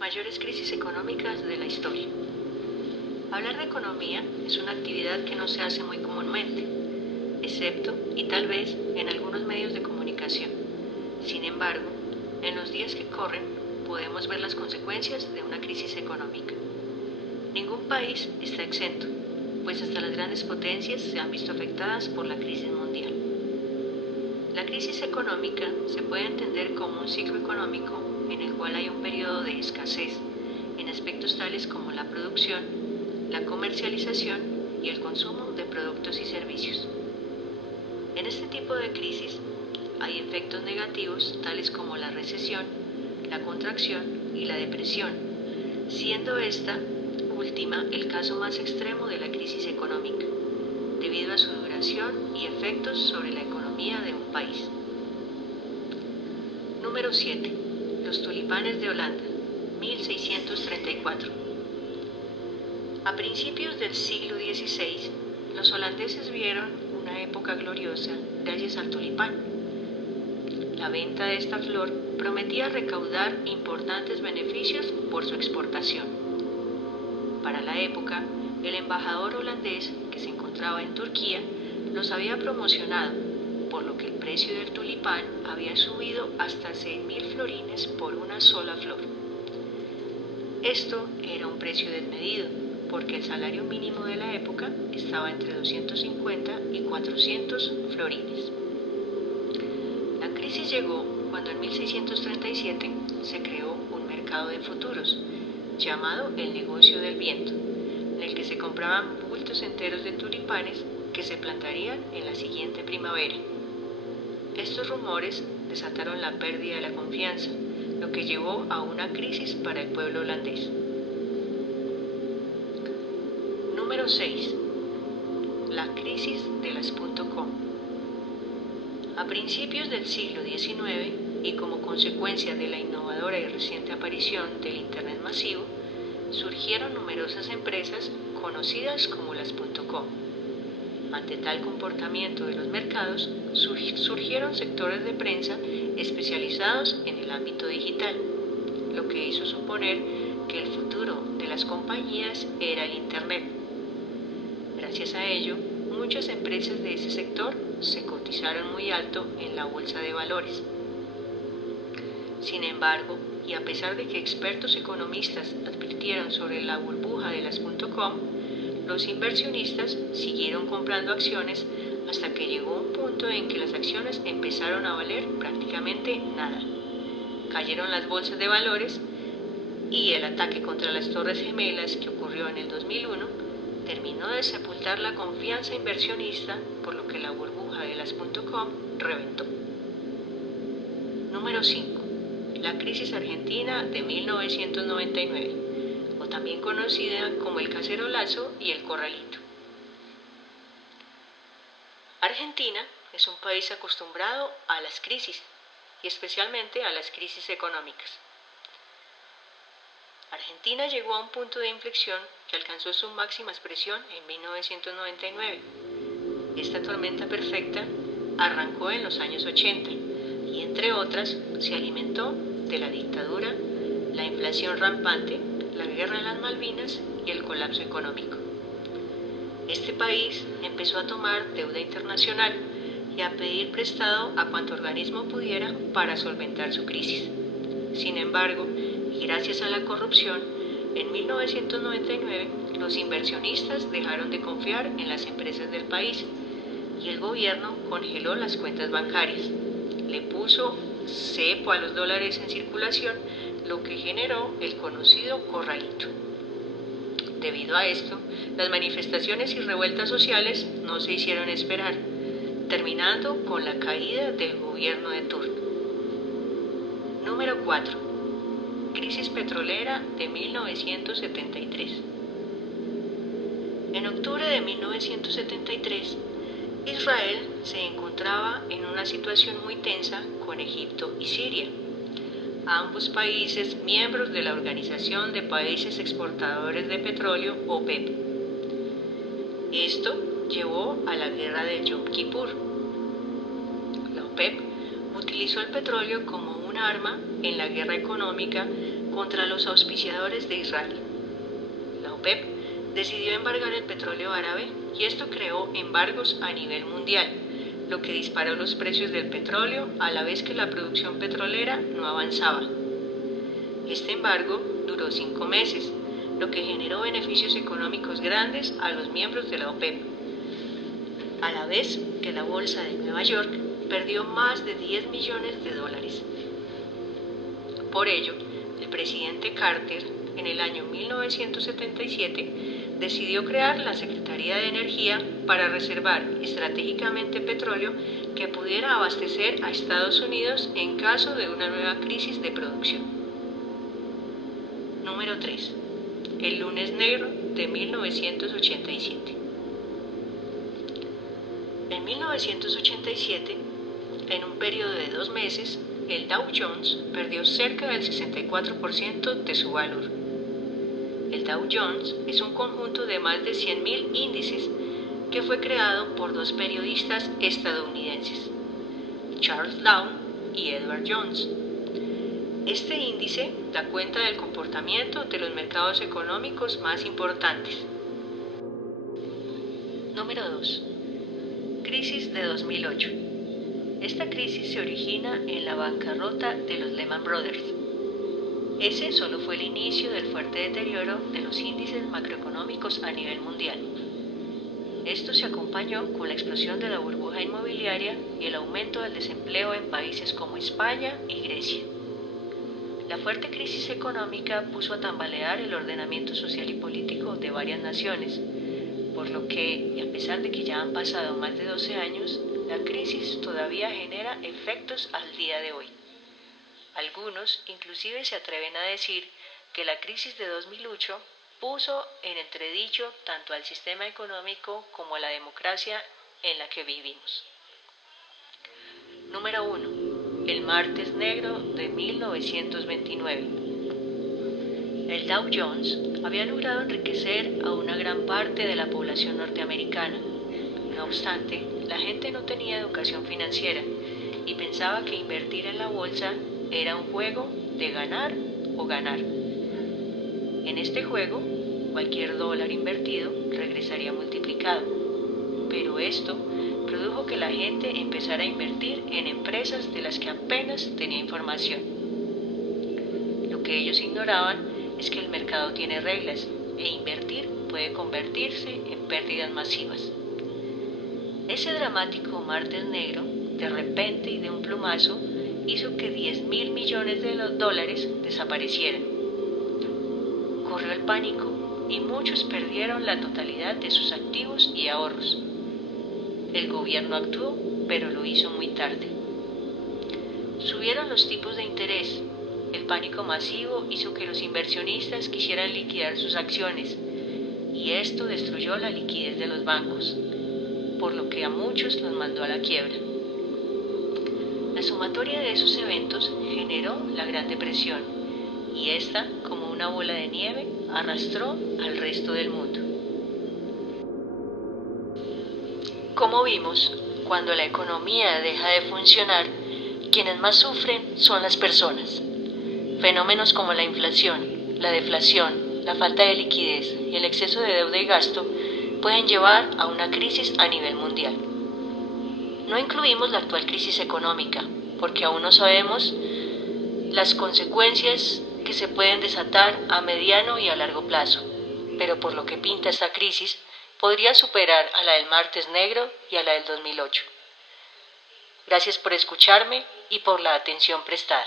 Mayores crisis económicas de la historia. Hablar de economía es una actividad que no se hace muy comúnmente, excepto y tal vez en algunos medios de comunicación. Sin embargo, en los días que corren podemos ver las consecuencias de una crisis económica. Ningún país está exento, pues hasta las grandes potencias se han visto afectadas por la crisis mundial. La crisis económica se puede entender como un ciclo económico en el cual hay un periodo de escasez en aspectos tales como la producción, la comercialización y el consumo de productos y servicios. En este tipo de crisis hay efectos negativos tales como la recesión, la contracción y la depresión, siendo esta última el caso más extremo de la crisis económica, debido a su duración y efectos sobre la economía de un país. Número 7. Los tulipanes de Holanda, 1634. A principios del siglo XVI, los holandeses vieron una época gloriosa gracias al tulipán. La venta de esta flor prometía recaudar importantes beneficios por su exportación. Para la época, el embajador holandés que se encontraba en Turquía los había promocionado, por lo que el precio del tulipán había subido hasta 6.000 florines por una sola flor. Esto era un precio desmedido, porque el salario mínimo de la época estaba entre 250 y 400 florines. La crisis llegó cuando en 1637 se creó un mercado de futuros, llamado el negocio del viento, en el que se compraban bultos enteros de tulipanes que se plantarían en la siguiente primavera. Estos rumores desataron la pérdida de la confianza, lo que llevó a una crisis para el pueblo holandés. Número 6. La crisis de las .com. A principios del siglo XIX, y como consecuencia de la innovadora y reciente aparición del Internet masivo, surgieron numerosas empresas conocidas como las .com. Ante tal comportamiento de los mercados, surgieron sectores de prensa especializados en el ámbito digital, lo que hizo suponer que el futuro de las compañías era el Internet. Gracias a ello, muchas empresas de ese sector se cotizaron muy alto en la bolsa de valores. Sin embargo, y a pesar de que expertos economistas advirtieron sobre la burbuja de las .com, los inversionistas siguieron comprando acciones hasta que llegó un punto en que las acciones empezaron a valer prácticamente nada. Cayeron las bolsas de valores y el ataque contra las Torres Gemelas que ocurrió en el 2001 terminó de sepultar la confianza inversionista, por lo que la burbuja de las .com reventó. Número 5. La crisis argentina de 1999, o también conocida como el cacerolazo y el corralito. Argentina es un país acostumbrado a las crisis, y especialmente a las crisis económicas. Argentina llegó a un punto de inflexión que alcanzó su máxima expresión en 1999. Esta tormenta perfecta arrancó en los años 80 y, entre otras, se alimentó de la dictadura, la inflación rampante, la guerra en las Malvinas y el colapso económico. Este país empezó a tomar deuda internacional y a pedir prestado a cuanto organismo pudiera para solventar su crisis. Sin embargo, y gracias a la corrupción, en 1999 los inversionistas dejaron de confiar en las empresas del país y el gobierno congeló las cuentas bancarias. Le puso cepo a los dólares en circulación, lo que generó el conocido corralito. Debido a esto, las manifestaciones y revueltas sociales no se hicieron esperar, terminando con la caída del gobierno de turno. Número 4. Crisis petrolera de 1973. En octubre de 1973, Israel se encontraba en una situación muy tensa con Egipto y Siria, ambos países miembros de la Organización de Países Exportadores de Petróleo, OPEP. Esto llevó a la guerra de Yom Kippur. La OPEP utilizó el petróleo como un arma en la guerra económica contra los auspiciadores de Israel. La OPEP decidió embargar el petróleo árabe y esto creó embargos a nivel mundial, lo que disparó los precios del petróleo a la vez que la producción petrolera no avanzaba. Este embargo duró 5 meses, lo que generó beneficios económicos grandes a los miembros de la OPEP, a la vez que la bolsa de Nueva York perdió más de 10 millones de dólares. Por ello, el presidente Carter, en el año 1977, decidió crear la Secretaría de Energía para reservar estratégicamente petróleo que pudiera abastecer a Estados Unidos en caso de una nueva crisis de producción. Número 3. El lunes negro de 1987. En 1987, en un periodo de 2 meses, el Dow Jones perdió cerca del 64% de su valor. El Dow Jones es un conjunto de más de 100.000 índices que fue creado por 2 periodistas estadounidenses, Charles Dow y Edward Jones. Este índice da cuenta del comportamiento de los mercados económicos más importantes. Número 2. Crisis de 2008. Esta crisis se origina en la bancarrota de los Lehman Brothers. Ese solo fue el inicio del fuerte deterioro de los índices macroeconómicos a nivel mundial. Esto se acompañó con la explosión de la burbuja inmobiliaria y el aumento del desempleo en países como España y Grecia. La fuerte crisis económica puso a tambalear el ordenamiento social y político de varias naciones, por lo que, y a pesar de que ya han pasado más de 12 años, la crisis todavía genera efectos al día de hoy. Algunos inclusive se atreven a decir que la crisis de 2008 puso en entredicho tanto al sistema económico como a la democracia en la que vivimos. Número 1. El martes negro de 1929. El Dow Jones había logrado enriquecer a una gran parte de la población norteamericana. No obstante, la gente no tenía educación financiera y pensaba que invertir en la bolsa era un juego de ganar o ganar. En este juego, cualquier dólar invertido regresaría multiplicado, pero esto produjo que la gente empezara a invertir en empresas de las que apenas tenía información. Lo que ellos ignoraban es que el mercado tiene reglas e invertir puede convertirse en pérdidas masivas. Ese dramático martes negro, de repente y de un plumazo, hizo que 10.000 millones de dólares desaparecieran. Corrió el pánico y muchos perdieron la totalidad de sus activos y ahorros. El gobierno actuó, pero lo hizo muy tarde. Subieron los tipos de interés. El pánico masivo hizo que los inversionistas quisieran liquidar sus acciones y esto destruyó la liquidez de los bancos, por lo que a muchos los mandó a la quiebra. La sumatoria de esos eventos generó la Gran Depresión y esta, como una bola de nieve, arrastró al resto del mundo. Como vimos, cuando la economía deja de funcionar, quienes más sufren son las personas. Fenómenos como la inflación, la deflación, la falta de liquidez y el exceso de deuda y gasto pueden llevar a una crisis a nivel mundial. No incluimos la actual crisis económica, porque aún no sabemos las consecuencias que se pueden desatar a mediano y a largo plazo, pero por lo que pinta esta crisis, podría superar a la del martes negro y a la del 2008. Gracias por escucharme y por la atención prestada.